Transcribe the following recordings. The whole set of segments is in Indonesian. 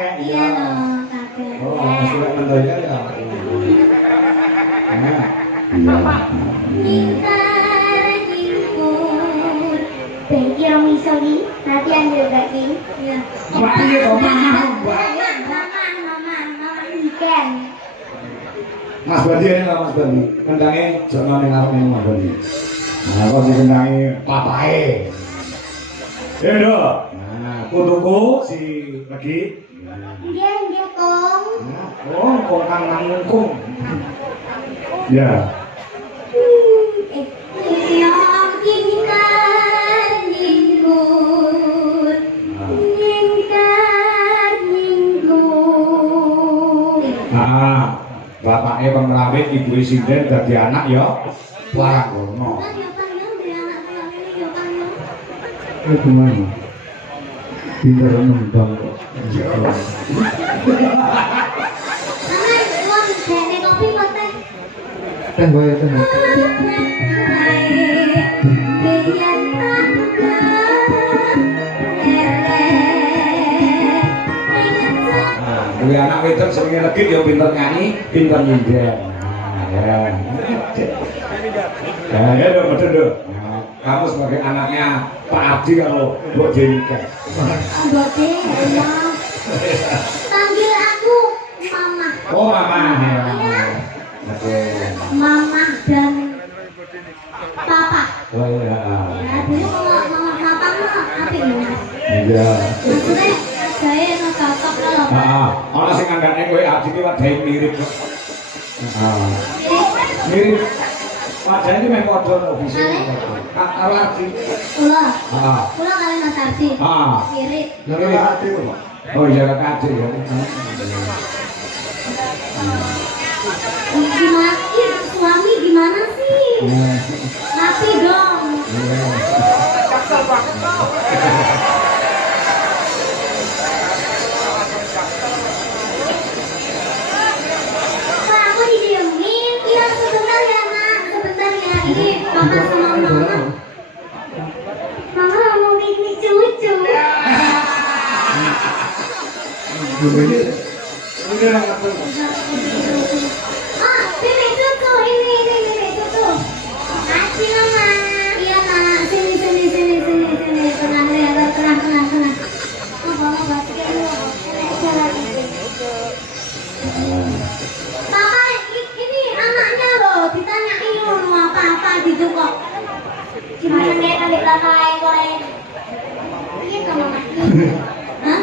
kakek. Iya dong, kakek. Oh, sudah mentoya ya. Nah, Lingkar lingkur, bagi yang misori, nanti ambil bagi. Iya. Mbak iya toh mama, Mbak. Mama, ikan. Mas Badi ini lah Mas Badi. Kendangnya jangan nengarap ini Mas Badi. Nah, kok dikendangnya papae. Ya dong. Nah, kutuku si lagi. Dia kong. Oh, kong kang nangkung. Ya. Yang lingkar lingkur, lingkar lingkur. Nah, bapaknya pemrawit, ibu sinden dadi anak ya. Warang ngono. Gimana? Pintar nembang kok. Teh boleh teh. Duwe anak wedok senenge legit ya pinter nyanyi, pinter nyinden. Nah, ya. Ya dong, betul dong. Nah, kamu sebagai anaknya Pak Abdi kalau Mbok Jenika. Mbok Jenika. Panggil aku Mama. Oh, Mama. Iya. Oke. Mama dan Papa. Oh iya. Ya, dulu kalau Mama Papa mah apa ya? Iya. Maksudnya saya no cocok loh. Heeh. Ana sing anggane kowe Abdi ki wadahe mirip kok. Mirip. Wajahnya ini memang padha lho bisa. Karo Abdi. Kula. Heeh. Kula kali Mas Abdi. Heeh. Mirip. Mirip Abdi kok. Oh iya kakak Abdi ya. Gimana? Suami gimana sih? Rapi dong. Pak, aku didiemin. Iya, sebentar ya, Mak. Sebentar ya. Ini Papa sama Mama. Mama mau piknik cucu. Ini orang apa? Ah, piknik cucu. Ini piknik cucu. Makasih, Mama. Iya, Mak. Sini. Tenang. Oh, Mama basket dulu. Jalan. Papa, ini anaknya loh. Ditanyain loh apa-apa gitu kok. Gimana nih kali kakak goreng? Iya toh Mama. Hah?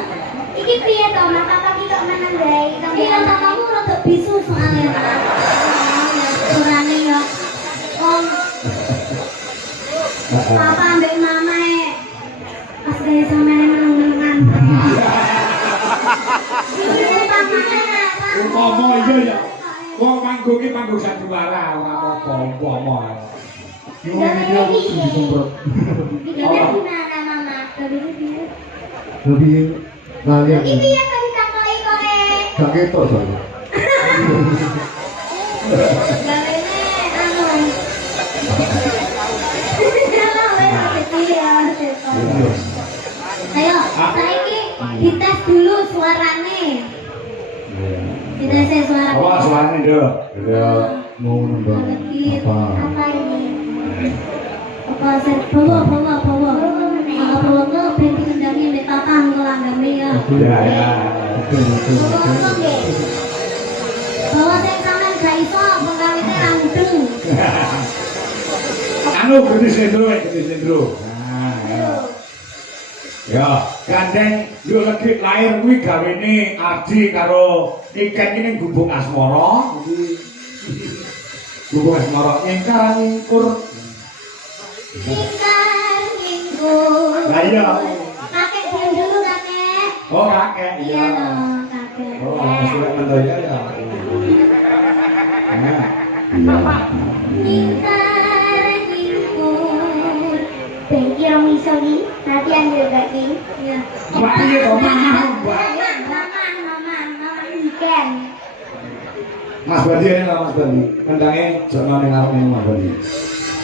Iki piye toh Mama? Papa ki kok meneng bae. Iya, papamu rada bisu soalnya. Kurane yo. Om. Papa ambek Mama pas gawe sampeyan meneng-menengan. Umpama iya ya. Wong manggung ki manggung sandiwara ora apa-apa umpama. Gimana dia disemprot? Bikinnya gimana Mama? Lebih lali Iki piye kok ditakoni kowe? gak ketok soalnya. Gawene anu. Ayo, saiki dites dulu suarane. Dites suara. Awas suarane nduk. Ya mau nembang apa? Apa ini? Apa bawa. Bawa ke berhenti kendangnya mbak papa engko langgame ya. Ya. Betul. Bawa sing sampean gak iso pengawite ra mudeng. Anu gede sendro. Nah, ya. Ya, gandeng yo lagi lahir kuwi gawene Ardi karo Iken iki ning Gubuk Asmara. Gubuk Asmara ingkar ngkur. Lah iya. Kakek diam dulu kakek. Oh, kakek. Iya dong, kakek. Oh, sudah mentoya ya. Nah, Lingkar lingkur, bagi yang misori, nanti ambil bagi. Iya. Mbak iya toh mama, Mbak. Mama, ikan. Mas Badi ini lah Mas Badi. Kendangnya jangan nengarap ini Mas Badi.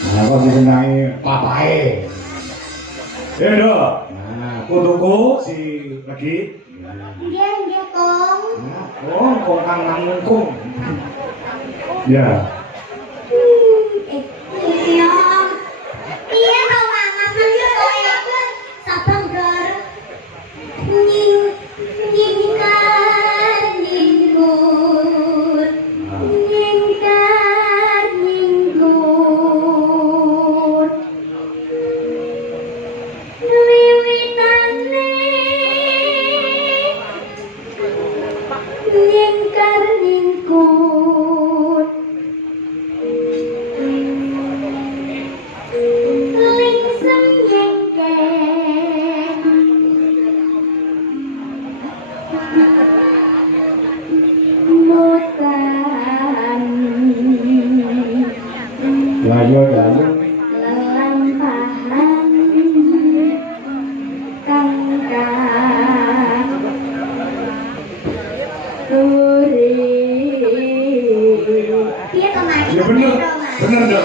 Nah, kok dikendangnya papae. Ya dong. Nah, kutuku si lagi. Nggih, Kong. Nah, oh, kong kang nangkung. Ya. Iya. Iya kok mama kowe sabang gar. Nyingkar nyinggur. Nyingkar nyinggur. Wiwitane nyingkar nyinggur. Lingsem nyengkeng mutan Layo. lelampahan kangkang turi. Iya kemarin. Ya bener dong. Bener.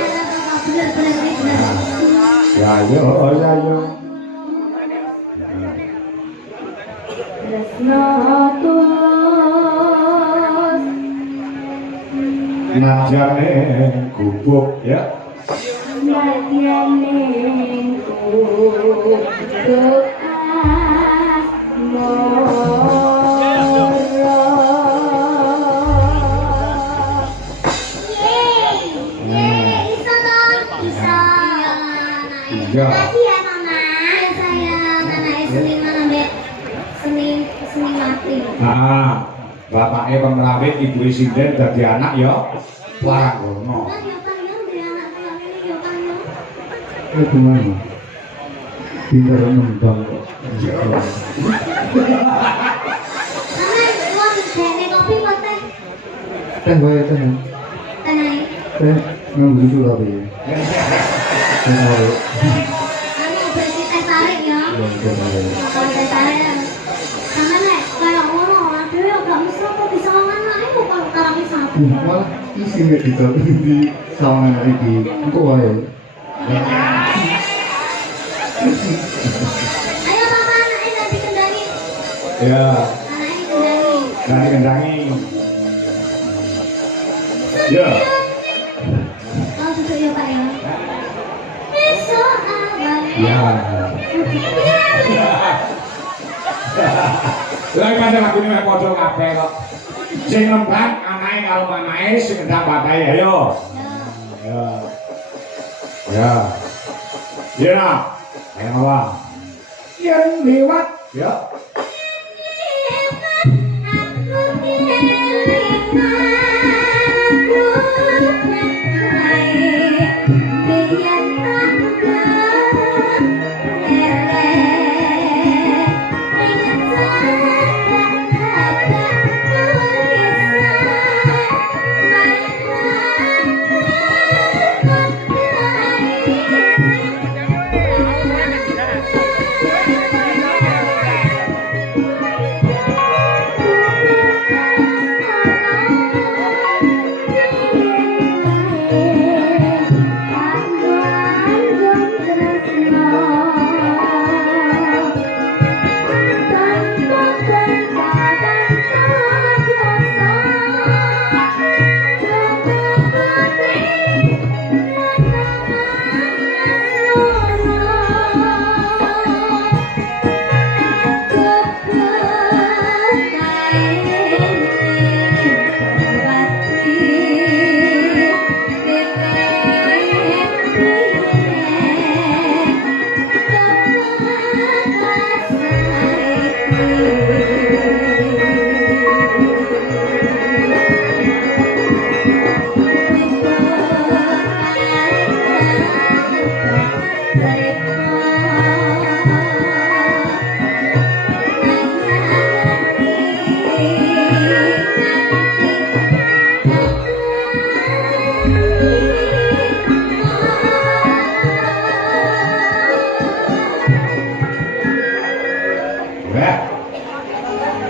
Layo. Tresno tulus Najane gubuk ya. bagiane doa moro. Yeay, bisa dong, bisa. Iya. Makasih ya mama, sayang. Anak Senin mana Senin mati. Nah, bapaknya pemrawit, ibu sinden dadi anak ya. Larang ngono. Kan ya Kang, ya udah anak kayak ini ya Kang, ya. Gimana? Pintar nembang kok. Mama, uang dene kopi kok teh. Teh bae teh. Tenai. Teh ngambil dulu apa ya? Teh bae. Anu berarti teh tarik ya. Teh bae. Kalau teh tarik. Sama nek kayak ngono, aduh ya gak bisa kok bisa mangan ae kok karang sapu. Malah isi nek di sawangan iki. Engko wae. Ayo mama anaknya ganti kendali. Ya, Anaknya kendali. ganti kendangi. Ya. Oh duduk ya Pak ya. Besok abang. Ya. Lah kan lagu ini padha kabeh kok. Sing nembang anake karo mamae, sing ngendang bapake. Ayo. Ya. Ya. Ya. Ayo apa? Yang lewat. Ya.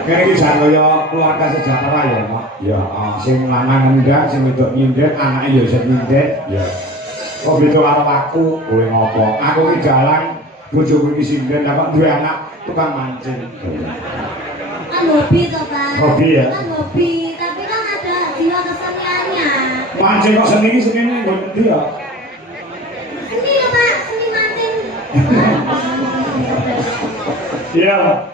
Kene iki jan kaya keluarga sejahtera ya, Mak. Ya, sing lanang ngendang, sing wedok nyindet, anake ya iso nyindet. Ya. Kok beda karo aku, kowe ngopo? Aku ki jalan bojoku iki sinden, lah kok duwe anak tukang mancing. Kan hobi toh Pak. Hobi ya? Kan hobi, tapi kan ada jiwa keseniannya. Mancing kok seni seninya gue nanti ya. Seni loh Pak, seni mancing. Iya.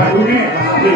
Lagunya Mas Abdi.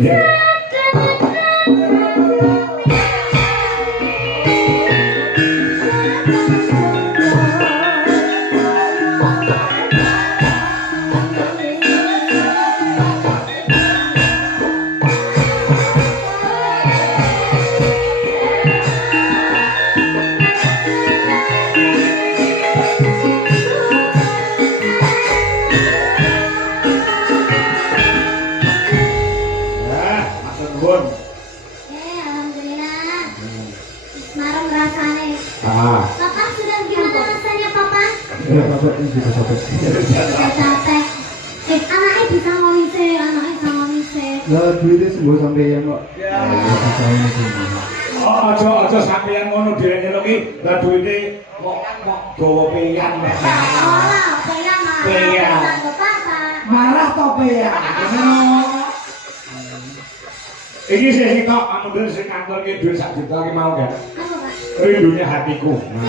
Ya. Alhamdulillah. Marah rasanya. Ah. Papa sudah gimana rasanya Papa? Ya, Bapak ini juga capek. Sudah capek. Anaknya bisa ngomise, anaknya bisa ngomise. Lah duitnya sembuh sampai yang kok. Ya, saya sini. Oh, aja sampeyan ngono direne lho ki. Lah duite mok gawa peyan. Oh, peyan marah. Peyan. Tanggo Papa. Marah to peyan. Ini sih kok anu bener sing kantor ki duit 1 juta ki mau kan. Apa Pak? Rindunya hatiku.